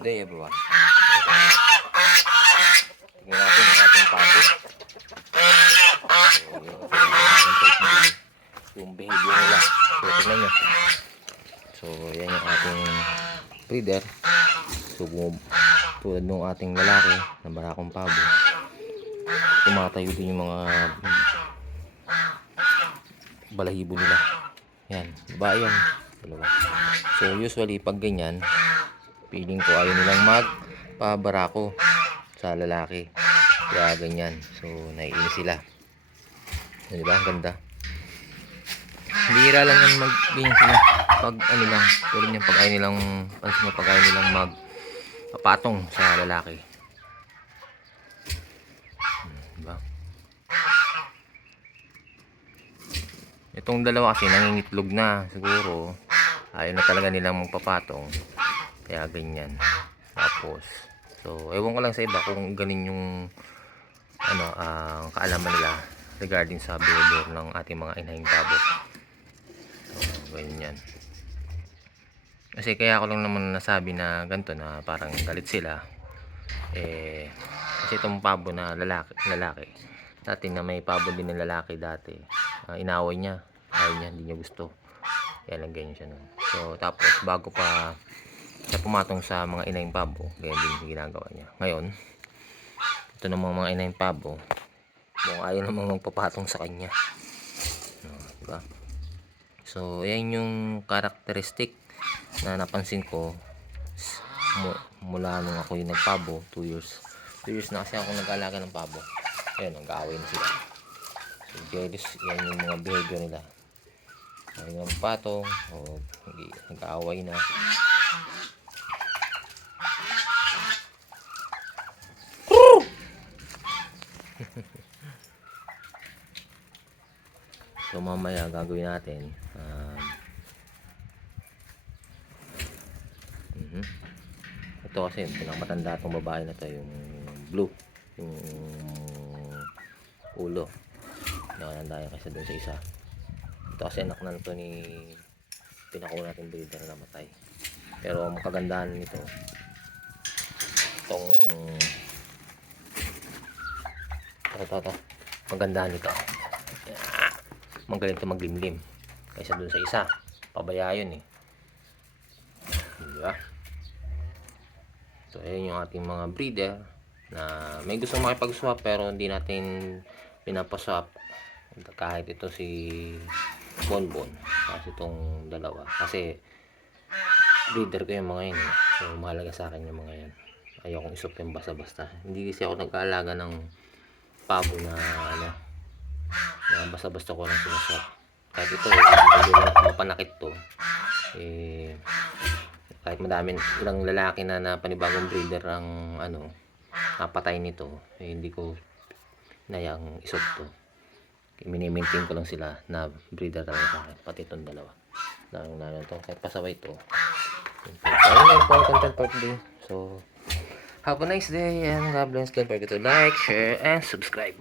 Day everyone. Tingnan natin ang ating pabo. Yung behavior nila. So tingnan nyo. So yan yung ating breeder. So tulad nung ating lalaki na barakong pabo, tumatayo din yung mga balahibo nila. Yan, babae yan, dalawa. So usually pag ganyan, feeling ko ayaw nilang magpabarako sa lalaki, kaya ganyan. So naiinis sila. Diba, ang ganda. Bihira lang yan mag-ganyan sila pag ano lang, tulad niyan pag ayaw nilang, pansin mo pag ayaw nilang magpapatong sa lalaki. Diba? Itong dalawa kasi nangingitlog na, siguro ayaw na talaga nilang magpapatong, kaya ganyan. Tapos so ewan ko lang sa iba kung ganin yung ano, ang kaalaman nila regarding sa behavior ng ating mga inahing pabo. So ganyan. Kasi kaya ako lang naman nasabi na ganito, na parang galit sila kasi itong pabo na lalaki dati, na may pabo din na lalaki dati, inaway niya, ayaw niya, hindi niya gusto, kaya lang ganyan siya nun. So tapos bago pa siya pumatong sa mga inahing pabo, ganyan din yung ginagawa niya. Ngayon ito namang mga inahing pabo, kung ayaw namang magpapatong sa kanya, diba? So yan yung characteristic na napansin ko mula nung ako yung nagpabo. 2 years na kasi ako nag-alaga ng pabo. Ayun, nag-aaway na sila. So jealous, yan yung mga behavior nila. Ayaw na magpatong o nag-aaway na. So mamaya gagawin natin ito kasi pinakamatanda itong babae na to, yung blue, yung ulo, nakatanda yan kaysa dun sa isa. Ito kasi anak na ito ni pinako natin breeder na namatay. Pero ang kagandahan nito, itong magandahan nito, magaling ito maglimlim kaysa dun sa isa, pabaya yun diba? So ayun yung ating mga breeder na may gusto makipag-swap pero hindi natin pinapaswap, kahit ito si Bonbon kasi itong dalawa, kasi breeder ko yung mga yun so mahalaga sa akin yung mga yan. Ayaw kong iswap yung basta-basta, hindi kasi ako nag-aalaga ng pabo na ano, na basta-basta ko lang sinaswap. Kahit ito hindi mapanakit to kahit madami ilang lalaki na panibagong breeder ang ano napatay nito, hindi ko nayang isop to. Mini-maintain ko lang sila na breeder talaga sa akin, pati itong dalawa lalo to, kahit pasaway to. So yun yung content part din. So have a nice day and God bless. Don't forget to like, share and subscribe.